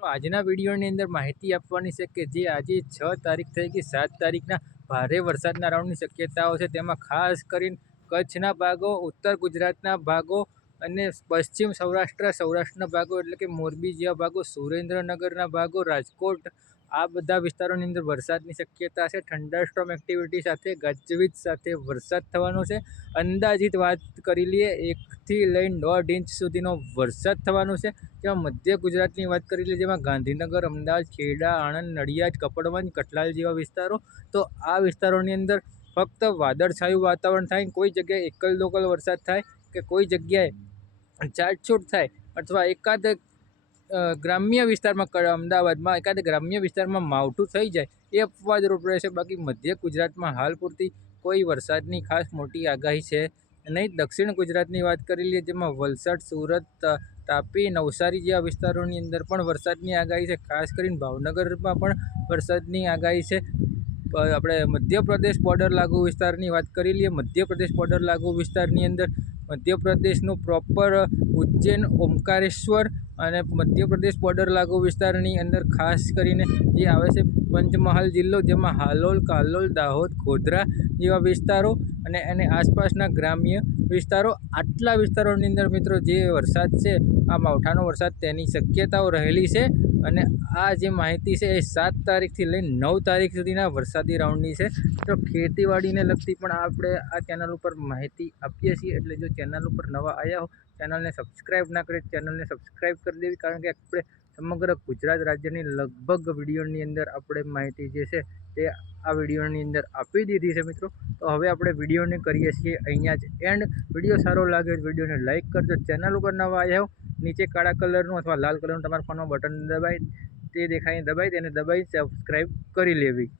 તો આજના વિડીયોની અંદર માહિતી આપવાની છે કે જે આજે 6 તારીખ થઈ ગઈ 7 તારીખના ભારે વરસાદના રાઉન્ડની શક્યતાઓ છે. તેમાં ખાસ કરીને કચ્છના ભાગો, ઉત્તર ગુજરાતના ભાગો અને પશ્ચિમ સૌરાષ્ટ્રના ભાગો એટલે કે મોરબી જેવા ભાગો, સુરેન્દ્રનગરના ભાગો, રાજકોટ આ બધા વિસ્તારોની અંદર વરસાદની શક્યતા છે. થંડરસ્ટોર્મ એક્ટિવિટી સાથે ગાજવીજ સાથે વરસાદ થવાનો છે. અંદાજિત વાત કરી લઈએ 1 થી લઈને 1.5 ઇંચ સુધીનો વરસાદ થવાનો છે. જેમાં મધ્ય ગુજરાતની વાત કરી લઈએ, જેમાં ગાંધીનગર, અમદાવાદ, ખેડા, આણંદ, નડિયાદ, કપડવંજ, કઠલાલ જેવા વિસ્તારો. તો આ વિસ્તારોની અંદર ફક્ત વાદળછાયું વાતાવરણ થાય, કોઈ જગ્યાએ એકલ દોકલ વરસાદ થાય કે કોઈ જગ્યાએ ઝાડછૂટ થાય અથવા એકાદ ગ્રામ્ય વિસ્તારમાં અમદાવાદમાં એકાદ ગ્રામ્ય વિસ્તારમાં માવઠું થઈ જાય એ અપવાદરૂપ રહેશે. બાકી મધ્ય ગુજરાતમાં હાલ પૂરતી કોઈ વરસાદની ખાસ મોટી આગાહી છે નહીં. દક્ષિણ ગુજરાતની વાત કરી લઈએ, જેમાં વલસાડ, સુરત, તાપી, નવસારી જેવા વિસ્તારોની અંદર પણ વરસાદની આગાહી છે. ખાસ કરીને ભાવનગરમાં પણ વરસાદની આગાહી છે. આપણે મધ્યપ્રદેશ બોર્ડર લાગુ વિસ્તારની વાત કરી લઈએ. મધ્યપ્રદેશ બોર્ડર લાગુ વિસ્તારની અંદર મધ્યપ્રદેશનું પ્રોપર ઉજ્જૈન, ઓમકારેશ્વર અને મધ્યપ્રદેશ બોર્ડર લાગુ વિસ્તારની અંદર ખાસ કરીને જે આવે છે પંચમહાલ જિલ્લો, જેમાં હાલોલ, કાલોલ, દાહોદ, ગોધરા જેવા વિસ્તારો અને એની આસપાસના ગ્રામ્ય વિસ્તારો. આટલા વિસ્તારોની અંદર મિત્રો જે વરસાદ છે, આ માવઠાનો વરસાદ તેની શક્યતાઓ રહેલી છે. અને આ જે માહિતી છે એ 7 તારીખથી લઈને 9 તારીખ સુધીના વરસાદી રાઉન્ડની છે. તો ખેતીવાડીને લગતી પણ આપણે આ ચેનલ ઉપર માહિતી આપીએ છીએ. એટલે જો ચેનલ ઉપર નવા આવ્યા હો, ચેનલને સબસ્ક્રાઈબ ના કરી ચેનલને સબસ્ક્રાઈબ કરી દેવી, કારણ કે આપણે સમગ્ર ગુજરાત રાજ્યની લગભગ વિડીયોની અંદર આપણે માહિતી જે છે તે આ વિડીયોની અંદર આપી દીધી છે મિત્રો. તો હવે આપણે વિડીયોને કરીએ છીએ અહીંયા જ એન્ડ. વિડીયો સારો લાગે તો વિડીયોને લાઇક કરજો. ચેનલ ઉપર નવા આવ્યા હો, નીચે કાળા કલરનું અથવા લાલ કલરનું તમારા ફોનમાં બટન દબાઈ તે દેખાય દબાઈ તેને દબાઈ સબસ્ક્રાઈબ કરી લેવી.